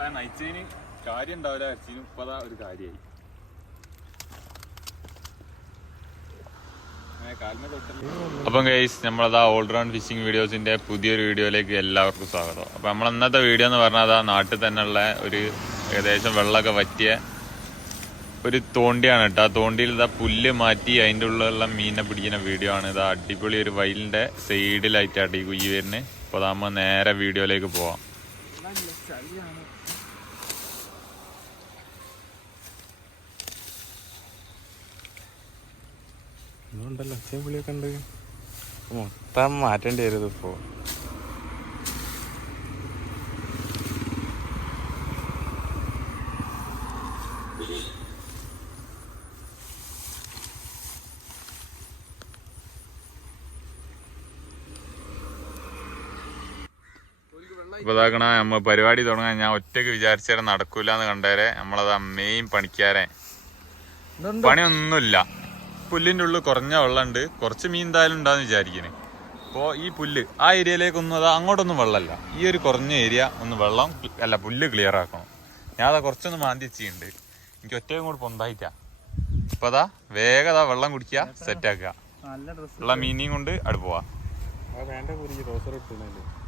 Plan അയച്ചതിന് കാര്യം ഉണ്ടാവില്ല അയച്ചതിന് ഇപ്പതാ ഒരു കാര്യമായി അപ്പം ഗൈസ് നമ്മളതാ ഓൾ റൗണ്ട് ഫിഷിംഗ് വീഡിയോസിന്റെ പുതിയൊരു വീഡിയോയിലേക്ക് എല്ലാവർക്കും സ്വാഗതം. അപ്പം നമ്മൾ ഇന്നത്തെ വീഡിയോ എന്ന് പറഞ്ഞാൽ അതാ നാട്ടിൽ തന്നെയുള്ള ഒരു ഏകദേശം വെള്ളമൊക്കെ പറ്റിയ ഒരു തോണ്ടിയാണ് കേട്ടോ. ആ തോണ്ടിയിൽ ഇതാ പുല്ല് മാറ്റി അതിന്റെ ഉള്ളിലുള്ള മീനെ പിടിക്കുന്ന വീഡിയോ ആണ്. ഇതാ അടിപൊളി ഒരു വയലിന്റെ സൈഡിലായിട്ടാണ് ഈ കുയ്യി വരുന്നത്. അപ്പോൾ അതാകുമ്പോൾ നേരെ വീഡിയോയിലേക്ക് പോവാം. ഇന്നുണ്ടല്ലോ അച്ഛൻ പുളിയൊക്കെ ഉണ്ട്. മൊത്തം മാറ്റേണ്ടി വരും ഇപ്പോ ഇപ്പതാക്കണ നമ്മ പരിപാടി തുടങ്ങാൻ ഞാൻ ഒറ്റയ്ക്ക് വിചാരിച്ചാലും നടക്കൂല എന്ന് കണ്ടേരെ. നമ്മളത് മെയിൻ പണിക്കാരെ. പണിയൊന്നുമില്ല. പുല്ലിന്റെ ഉള്ളിൽ കുറഞ്ഞ വെള്ളമുണ്ട്. കുറച്ച് മീൻ എന്തായാലും ഉണ്ടാകുന്ന വിചാരിക്കണേ. അപ്പോൾ ഈ പുല്ല് ആ ഏരിയയിലേക്കൊന്നും അത് അങ്ങോട്ടൊന്നും വെള്ളമല്ല. ഈ ഒരു കുറഞ്ഞ ഏരിയ ഒന്ന് വെള്ളം അല്ല പുല്ല് ക്ലിയർ ആക്കണം. ഞാൻ അതാ കുറച്ചൊന്ന് മാന്തി വെച്ചിട്ടുണ്ട്. എനിക്ക് ഒറ്റയും കൂടി പൊന്തായിട്ടാ. ഇപ്പം അതാ വേഗം അതാ വെള്ളം കുടിക്കുക സെറ്റാക്കുക ഉള്ള മീനിങ് കൊണ്ട് അവിടെ പോവാ.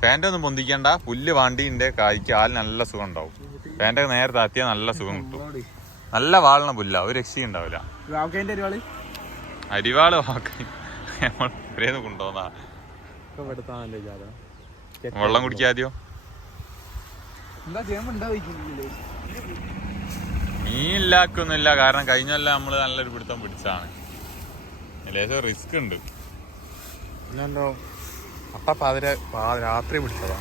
പാന്റ് ഒന്നും പൊന്തിക്കണ്ട. പുല്ല് വാണ്ടിന്റെ കായ്ക്ക് ആൽ നല്ല സുഖം ഉണ്ടാവും പാന്റ് നേരെ താത്തിയാൽ നല്ല സുഖം കിട്ടും. നല്ല വാളണ പുല്ല. ഒരു രക്ഷയും ഉണ്ടാവില്ല. അരിവാൾ വാക്കി. നമ്മൾ കൊണ്ടുപോന്നാ വെള്ളം കുടിക്കാതെയോ മീനില്ലാക്കൊന്നുമില്ല. കാരണം കഴിഞ്ഞല്ല നമ്മൾ നല്ലൊരു പിടുത്തം പിടിച്ചാണ് ലേശം റിസ്ക് ഉണ്ട്. പിന്നെന്തോ അപ്പ പാതിര രാത്രി പിടിച്ചതാ.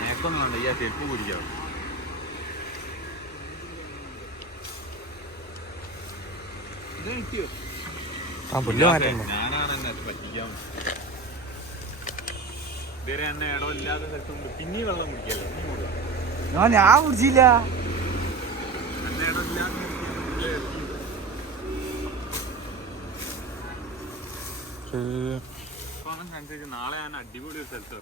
നേക്കൊന്നും വേണ്ട. ഈ ചെരുപ്പ് കുടിക്കാം. ആ പുല്ല് മാറ്റണ്ട ഞാൻ കുടിച്ചില്ല. നാളെ ഞാൻ അടിപൊളി ഒരു സ്ഥലത്ത്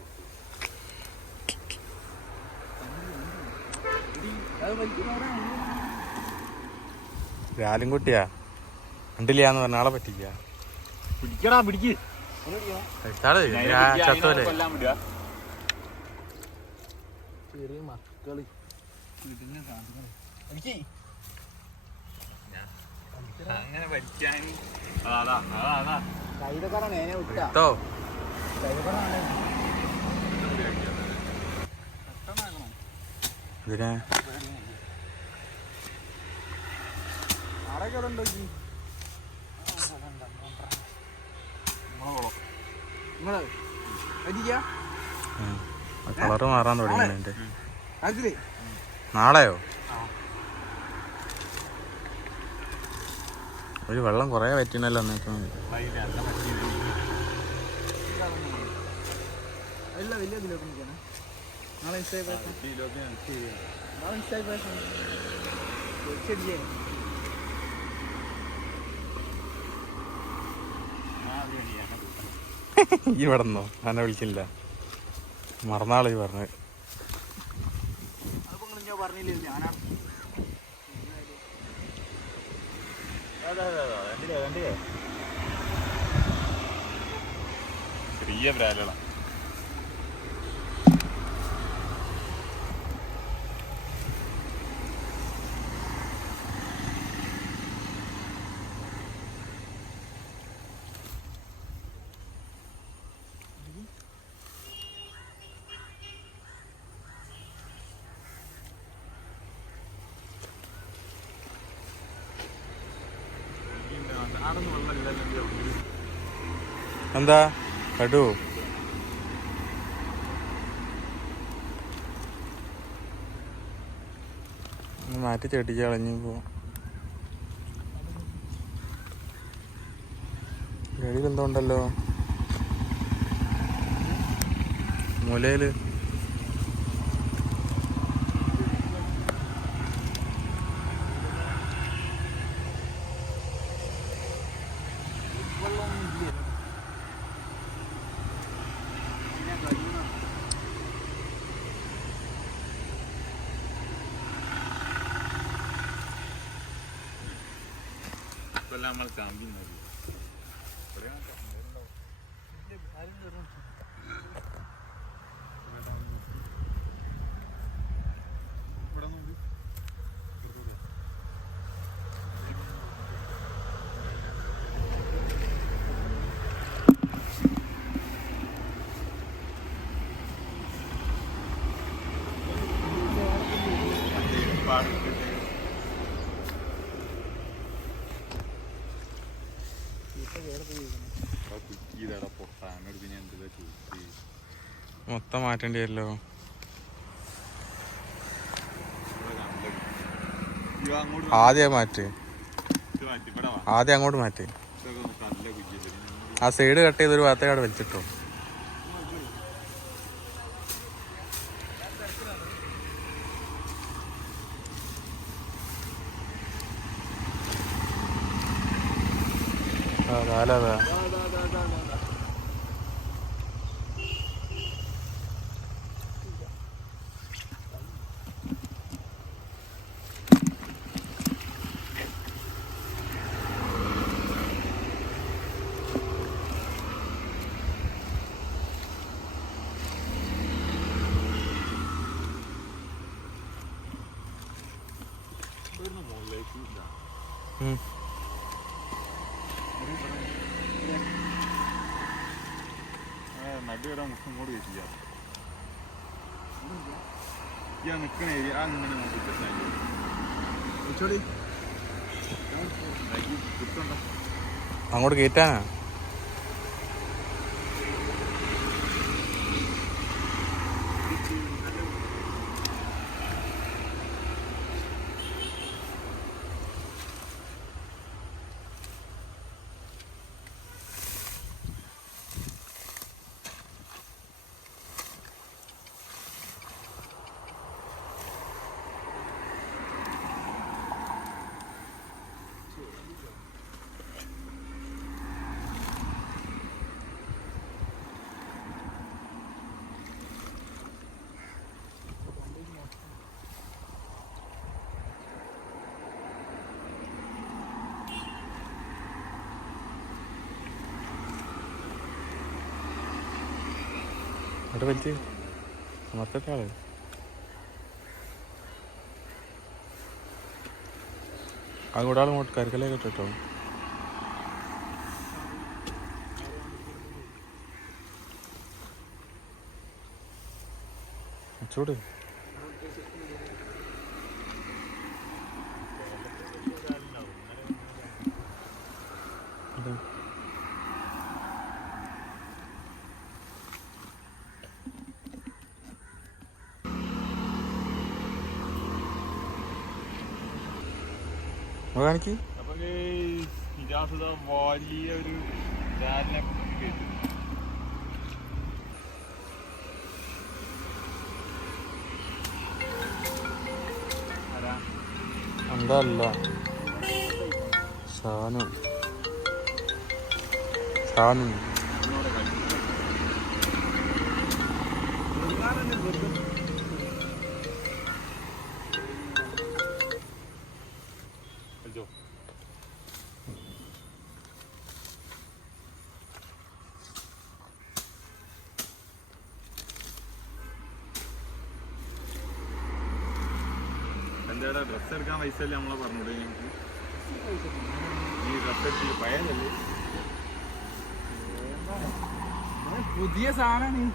വ്യാലും ഉണ്ടില്ലാന്ന് പറഞ്ഞ ആളെ പറ്റില്ല പിടിക്കടാ പിടിക്ക്. അങ്ങനെ പഠിക്കാൻ അതാ അതാ അതാ. കേട്ടോ ഇതിനെ. കളറ് മാറാൻ തുടങ്ങി എന്റെ നാളെയോ? ഒരു വെള്ളം കൊറേ പറ്റണല്ലോ എന്നേക്കും ഈ ഇവിടെന്നോ എന്നെ വിളിച്ചില്ല. മറന്നാളി പറഞ്ഞത് ചെറിയ ബ്രാലുകളാ എന്താ? കടു. മാറ്റി ചെടിക്ക് കളഞ്ഞു പോ. ഗടിയിൽ എന്തോ ഉണ്ടല്ലോ മൂലയിൽ. ഇതെല്ലാം നമ്മൾ ചാമ്പി ഇതാടാ പൊട്ടാനോട് പിന്നെ എന്താ ചോദിച്ചു മൊത്തം മാറ്റേണ്ടി വരുമല്ലോ അങ്ങോട്ട് ആദ്യം മാറ്റ്. ആദ്യം അങ്ങോട്ട് മാറ്റ്. ആ സൈഡ് കട്ട് ചെയ്തൊരു ഭാഗത്തേക്കാട് വലിച്ചിട്ടോ. ആ കാലതാ ഇവിടുന്ന് മുകളിലേക്ക് ഇതാ. ഉം. ആ, അങ്ങോട്ട് കയറ്റാനാ അവിടെ വലിച്ച് അമർത്തട്ടെ ആൾ. കൂടെ ആൾ ഇങ്ങോട്ട് കരുക്കലേക്ക് ഇട്ടോ ചൂട് ഇത് ഒന്ന് കാണിക്ക് അപ്പൊ ഇജാസുത വലിയ ഒരു ചാലിനെ എന്താ അല്ല ഷാനു. ഷാനു. പൈസ അല്ലേ നമ്മളെ പറഞ്ഞൂടെ ഞങ്ങൾക്ക് ഈ പഴയതല്ലേ പുതിയ സാധനമാണ്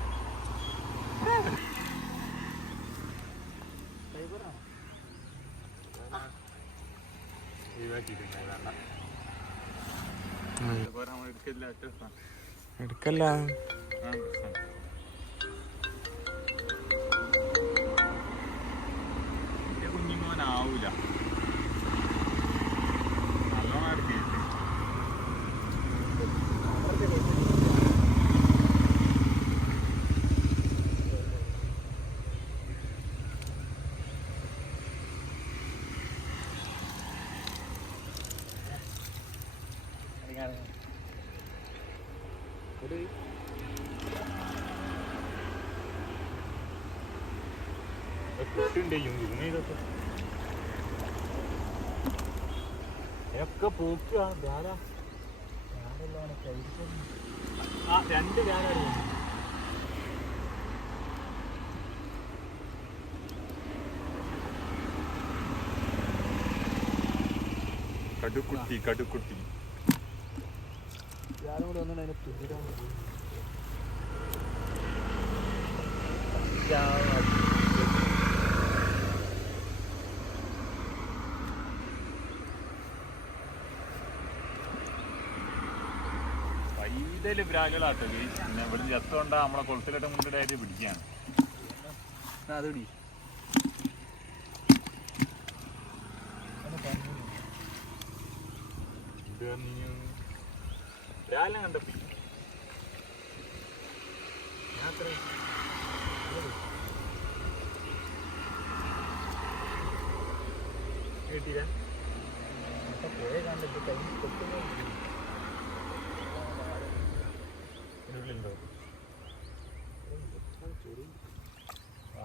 എടുക്കില്ല. കുഞ്ഞിമോനാവൂല. ഇതൊക്കെ പോക്കുക ആ രണ്ട് കടുക്കുട്ടി കടുക്കുട്ടി. ഞാനും കൂടെ ഒന്നും അതിനെ തുതിരാൻ പൈതൽ ബ്രാഗുകളാട്ടോ പിന്നെ ഇവിടെ ചത്തോണ്ടാ നമ്മളെ കൊളുത്തിലിട്ട് മുണ്ടിടായിട്ട് പിടിക്കാണ്. അതടി രാവിലെ കണ്ടപ്പി കേട്ടില്ല. പോയ കണ്ടിട്ട് കൈ കൊട്ടുന്നു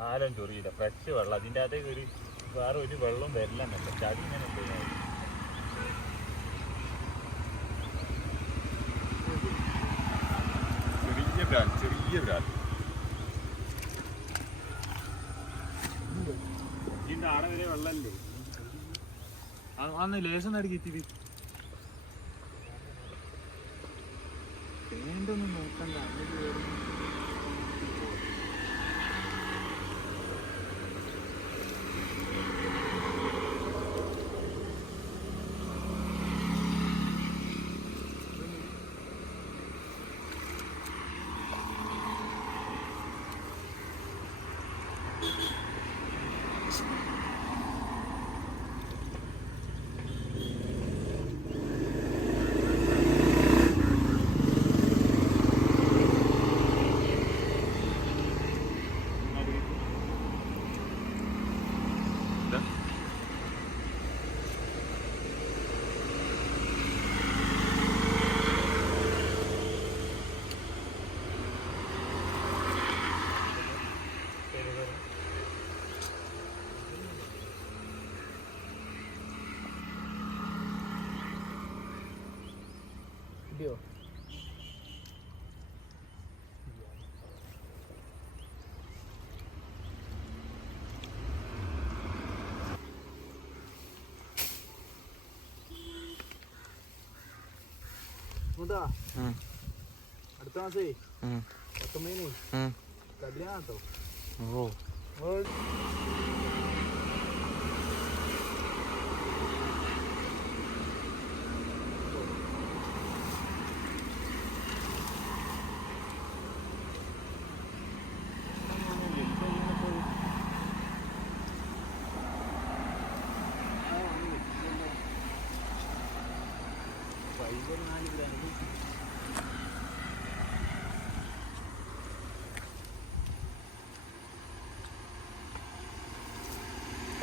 ആരും ചൊറിയില്ല ഫ്രഷ് വെള്ളം. അതിന്റെ അകത്തേക്ക് ഒരു വേറെ ഒരു വെള്ളം വരില്ല എന്നല്ല ചടി ഇങ്ങനെ ഉണ്ടായിരുന്നു ചെറിയ ബ്രാൽ ചെറിയ ബ്രാൽ ഇതിന്റെ ആടെ വരെ വെള്ളമല്ലേ? അന്ന് ലേശം നടുക്കിത്തിരി വേണ്ടൊന്നും നോക്കണ്ട. മുതാ ഉം. അടുത്ത മാസേ ഉം. പത്തൊമ്പതിന് ഉം. കല്യാണം കേട്ടോ ഓ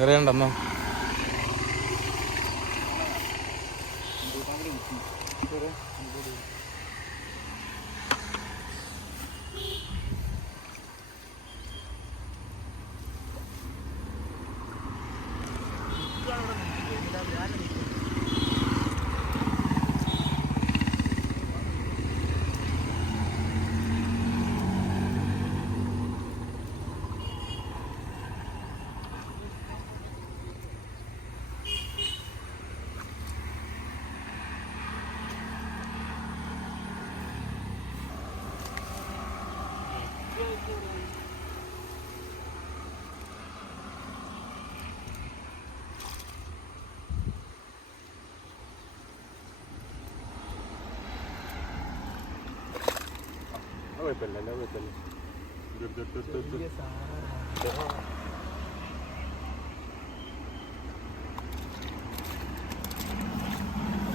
എറിയണ്ടെന്നോ Thank അല്ല കുഴപ്പമില്ല വലിയ സാധനം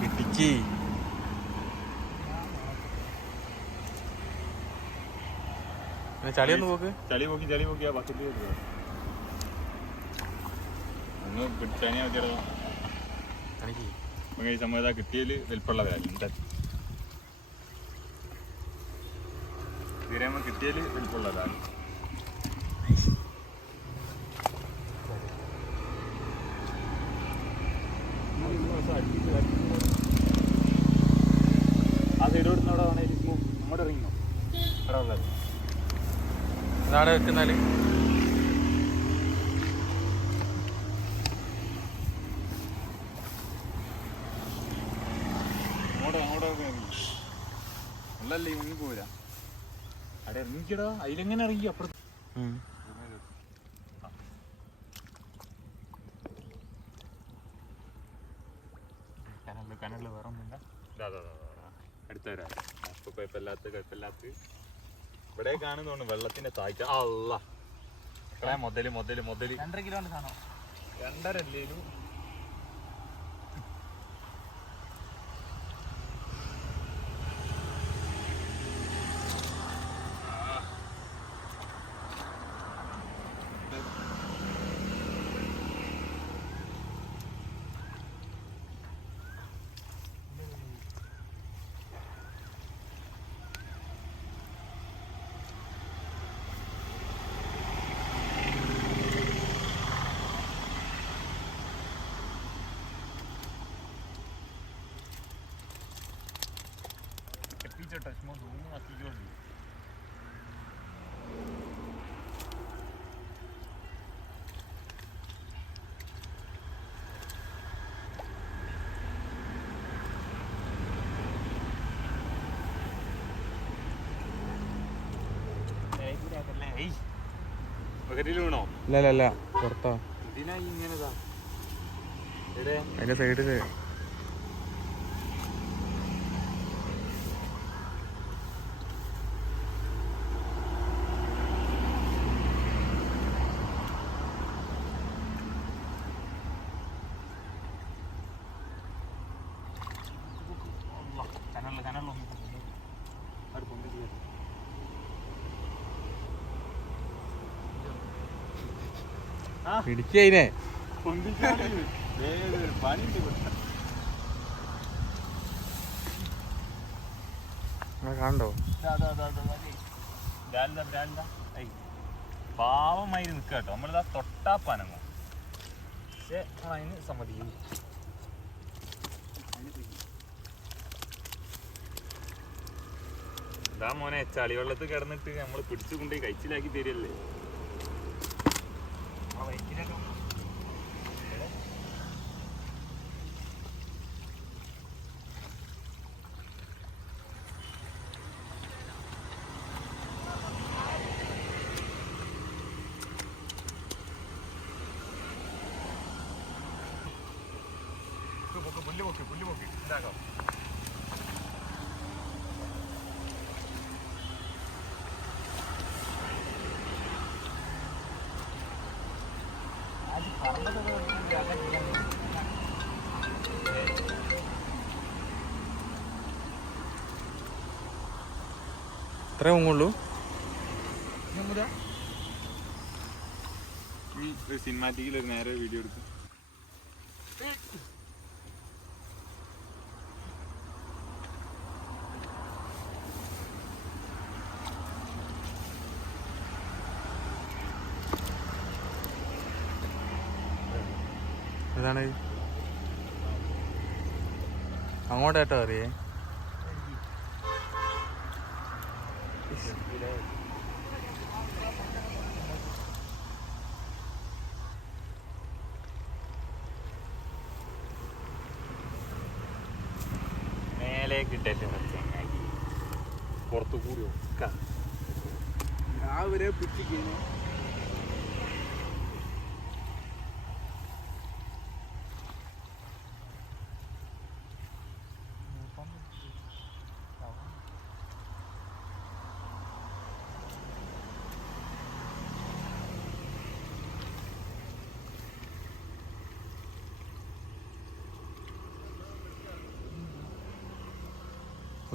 ഇടുക്കി ചളിയൊന്ന് പോക്ക്. ചളി പോക്കി ചളി പോക്കി ആ ബക്കറ്റിൽ ഒന്ന് നമുക്ക് ഈ സമയത്ത് കിട്ടിയതിൽ വലിപ്പമുള്ള വില ഇന്ത്യയിൽ വലിപ്പമുള്ളതാണ് ആ സൈഡ് വെക്കുന്നാൽ. അങ്ങോട്ട് അങ്ങോട്ടൊക്കെ അല്ലല്ലേ ഇങ്ങനെ പോരാ ഇറങ്ങിക്കടാ അതിലെങ്ങനെ ഇറങ്ങി അപ്പുറത്ത്. കനൽ കനൽ വേറെ ഒന്നുമില്ല. അടുത്ത വരാം. അപ്പൊ കുഴപ്പമില്ലാത്ത കുഴപ്പമില്ലാത്ത. ഇവിടെ കാണുന്നോണ്ട് വെള്ളത്തിന്റെ താഴ്ച. അല്ല മുതൽ മുതൽ മുതൽ. രണ്ടര കിലോ സാധനം രണ്ടര അല്ലേലും. എത്തിച്ചോട്ടെ ചുമ്മാ റൂം ആക്കിക്കോളൂ ബക്കറ്റിൽ വീണോ? ഇല്ല ഇല്ല ഇല്ല പുറത്താ. അതിന്റെ സൈഡിൽ പിടിച്ചതിനെ. കണ്ടോ. പാവമായി നിൽക്കുക കേട്ടോ നമ്മളിതാ തൊട്ടാ പനങ്ങും പക്ഷെ അതിന് സമ്മതിക്കും ഇതാ മോനെ ചളിവെള്ളത്ത് കിടന്നിട്ട് നമ്മൾ പിടിച്ചു കൊണ്ടുപോയി കഴിച്ചിലാക്കി തരികയല്ലേ ആ വൈക്കിലൊക്കെ പൊക്ക് പുല്ല് പൊക്ക് പുല്ല് പൊക്ക് ഇതാക്കാം ഇത്രേ പൊങ്ങുള്ളൂ ഈ ഉള്ളൂ സിനിമാറ്റിക്കിൽ ഒരു നേരെ വീഡിയോ എടുക്കും. അതാണ് അങ്ങോട്ടേട്ടോ അറിയേ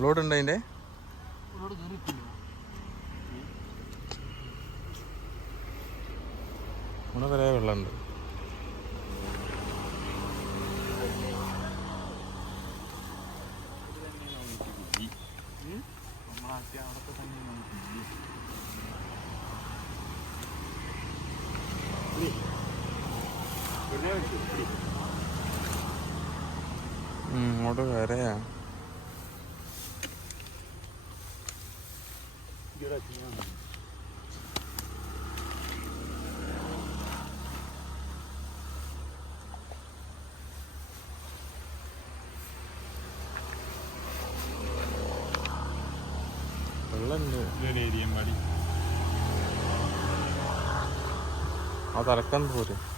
ലോഡ് ഉണ്ട് കയറിയിട്ടില്ല. ഇവിടെ വരെ വെള്ളമുണ്ട്. ഇങ്ങോട്ട് അവിടത്തെ стирать не надо. ആ തലക്കണ്ട് പോരും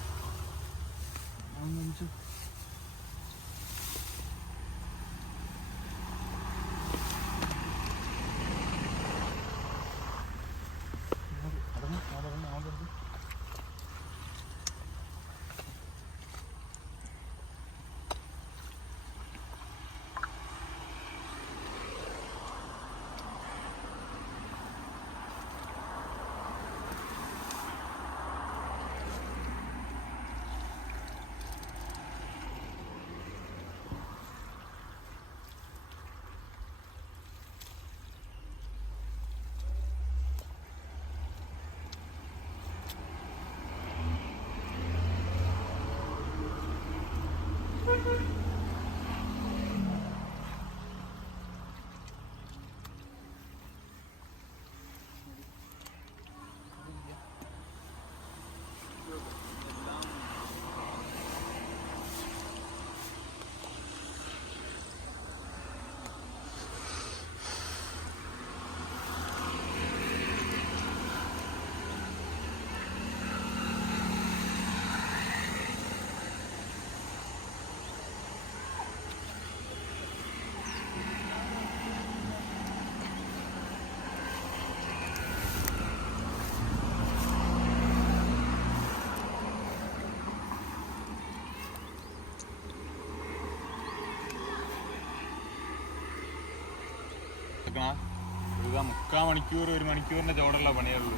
മുക്കാൽ മണിക്കൂർ ഒരു മണിക്കൂറിന്റെ ചോടുള്ള പണിയുള്ളൂ.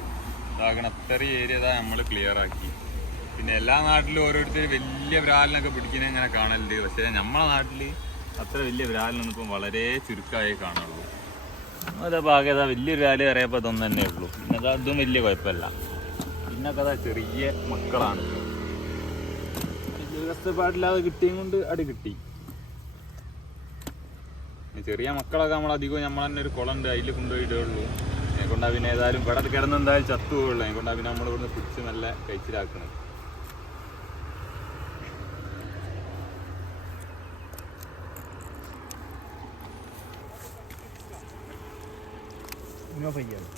ഇതാകണം. അത്ര ഏരിയ ഇതാ നമ്മൾ ക്ലിയർ ആക്കി. പിന്നെ എല്ലാ നാട്ടിലും ഓരോരുത്തർ വലിയ ബ്രാലിനൊക്കെ പിടിക്കുന്ന ഇങ്ങനെ കാണലുണ്ട്. പക്ഷേ നമ്മളെ നാട്ടിൽ അത്ര വലിയ ബ്രാലിനൊന്നും ഇപ്പം വളരെ ചുരുക്കമായി കാണുള്ളൂ. അതാ ഭാഗം ഏതാ വലിയ ബ്രാൽ അറിയപ്പോൾ ഇതൊന്നും തന്നെ ഉള്ളൂ. പിന്നെ അതാ അതും വലിയ കുഴപ്പമില്ല. പിന്നൊക്കെ അതാ ചെറിയ മക്കളാണ്. വലിയ പാടില്ലാതെ കിട്ടിയും കൊണ്ട് അടി കിട്ടി. ചെറിയ മക്കളൊക്കെ നമ്മൾ അധികവും നമ്മൾ തന്നെ ഒരു കുളം ഉണ്ട് അതിൽ കൊണ്ടുപോയി ഇടുകയുള്ളൂ. അതിനെ കൊണ്ടാ പിന്നെ ഏതായാലും ഇവിടെ കിടന്ന് എന്തായാലും ചത്തു പോകുള്ളൂ അതിനെക്കൊണ്ടാ പിന്നെ നമ്മൾ ഇവിടുന്ന് പിടിച്ച് നല്ല കഴിച്ചിലാക്കണം ഇങ്ങനെ പയ്യാണ്